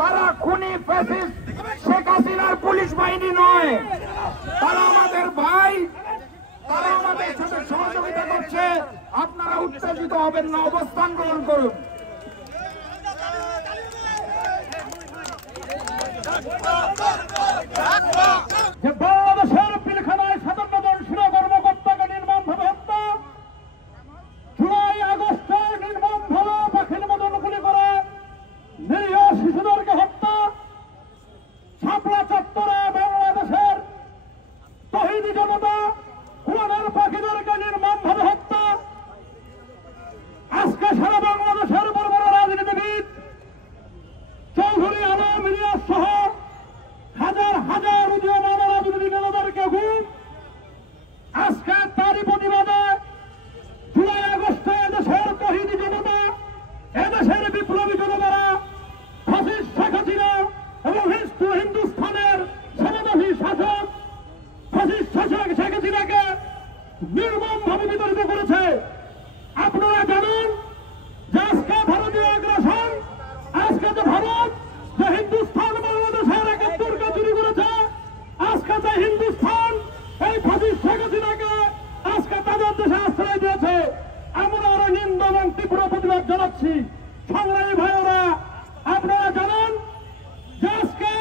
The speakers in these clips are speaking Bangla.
তারা খুনি ফ্যাসিস্ট শেখ হাসিনার পুলিশ বাহিনী নয়, তারা আমাদের ভাই, তারা আমাদের সাথে সহযোগিতা করছে। আপনারা উত্তেজিত হবেন না, অবস্থান গ্রহণ করুন। বাংলাদেশের পিলখানায় 57 জন সেনা কর্মকর্তাকে নির্মমভাবে হত্যা, জুলাই আগস্টে নির্মমভাবে পাখির মতন গুলি করে নিরীহ শিশুদেরকে হত্যা, শাপলা চত্বরে বাংলাদেশের তহিদি জনতা কোরআনের পাখিদেরকে নির্মমভাবে হত্যা। আজকে সারা বাংলাদেশের বড় বড় রাজনীতিবিদ চৌধুরী আলম ইলিয়াস সহ হাজার হাজার উদীয়মান রাজনীতি নেতাদেরকে গুম। আজকে তারই প্রতিবাদে জুলাই আগস্টে এদেশের তহিদি জনতা, এদেশের বিপ্লবী জনতারা ফ্যাসিস্ট শেখ হাসিনা এবং হিন্দুস্থানের সমাজী শাসক ফ্যাসিস্ট শাসক শেখ হাসিনাকে নির্মমভাবে বিতর্কিত করেছে। আপনারা জানেন যে আজকে ভারতীয় আগ্রাসন, আজকে যে ভারত যে হিন্দুস্থান বাংলাদেশের 71কে চুরি করেছে, আজকে যে হিন্দুস্থান এই ফ্যাসিস্ট শেখ হাসিনাকে আজকে তাদের দেশে আশ্রয় দিয়েছে, আমরা আরো নিন্দা এবং তীব্র প্রতিবাদ জানাচ্ছি। সংগ্রামী ভাইয়েরা, আপনারা জানেন যে আজকে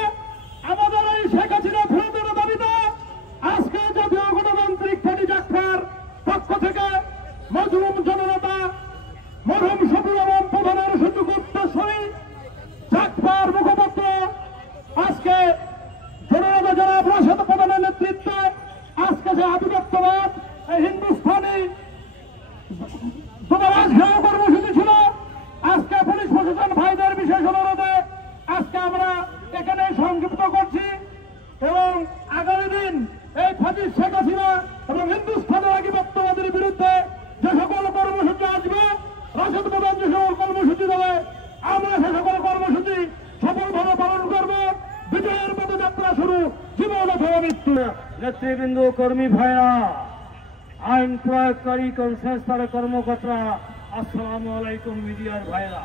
আমাদের এই শেখ হাসিনা ফেরতের দাবিতে আজকে জাতীয় গণতান্ত্রিক পার্টি জাকফার পক্ষ থেকে মজলুম জননেতা মরহুম শফিউল আলম প্রধানের সুযোগ উত্তরসূরি জাকফার মুখপাত্র আজকে জননেতা জনাব রাশেদ প্রধানের নেতৃত্বে আজকে যে আধিপত্যবাদ এই হিন্দুস্থানী যুবরাজ ঘেরাও কর্মসূচি ছিল, আজকে পুলিশ প্রশাসন ভাইদের বিশেষ অনুরোধে আজকে আমরা এখানে সংক্ষিপ্ত করছি এবং আগামী দিন এই ফ্যাসিস্ট শেখ হাসিনা এবং হিন্দুস্থানের আধিপত্যবাদের বিরুদ্ধে যে সকল কর্মসূচি আসবে, রাশেদ প্রধান যে সকল কর্মসূচি দেবে, আমরা সে সকল কর্মসূচি সফলভাবে পালন করব। বিজয়ের পদযাত্রা শুরু, জীবন অথবা মৃত্যু। নেতৃবৃন্দ, কর্মী ভাইরা, আইন প্রয়োগকারী সংস্থার কর্মকর্তা, আসসালামু আলাইকুম। মিডিয়ার ভাইরা,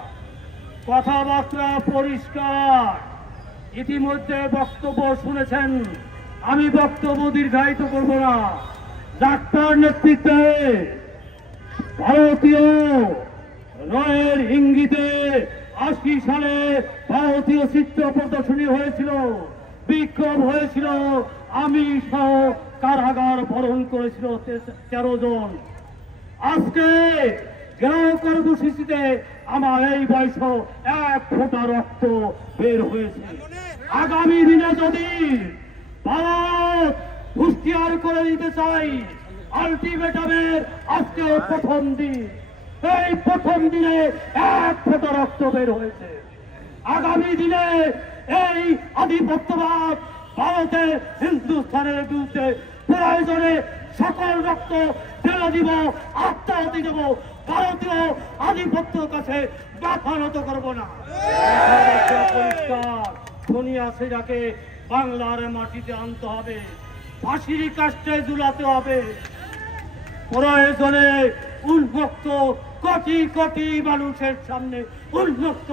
কথাবার্তা পরিষ্কার, ইতিমধ্যে বক্তব্য শুনেছেন, আমি বক্তব্য দীর্ঘায়িত করব না। ডাক্তার নেতৃত্বে ভারতীয় রয়ের ইঙ্গিতে 80 সালে ভারতীয় চিত্র প্রদর্শনী হয়েছিল, বিক্ষোভ হয়েছিল, আমি সহ কারাগার বরণ করেছিল 13 জন। আজকে ঘেরাও কর্মসূচিতে আমার এই বয়স 1 ফোঁটা রক্ত বের হয়েছে। আগামী দিনে যদি ভারত হুঁশিয়ার করে দিতে চাই, আলটিমেটামের আজকে প্রথম দিন, এই প্রথম দিনে 1 ফোঁটা রক্ত বের হয়েছে। আগামী দিনে এই আধিপত্যবাদ ভারতের হিন্দুস্থানের বিরুদ্ধে প্রয়োজনে সকল রক্ত ঢেলে দিব, আত্মাহতি দেব, ভারতীয় আধিপত্যের কাছে মাথা নত করব না। পরিষ্কার, সোনিয়া সেনাকে বাংলার মাটিতে আনতে হবে, ফাঁসির কাস্টে ঝুলাতে হবে। প্রয়োজনে উন্মুক্ত কোটি কোটি মানুষের সামনে উন্মুক্ত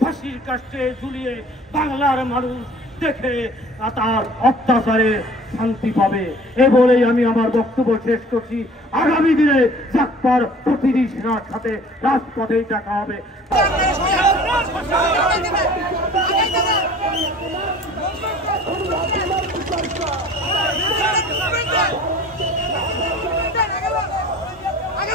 ফাঁসির কাস্টে ঝুলিয়ে বাংলার মানুষ দেখে তার অত্যাচারে শান্তি পাবে। এ বলেই আমি আমার বক্তব্য শেষ করছি। আগামী দিনে জাকপার প্রতিনিধি সেনার সাথে রাজপথে দেখা হবে। আগে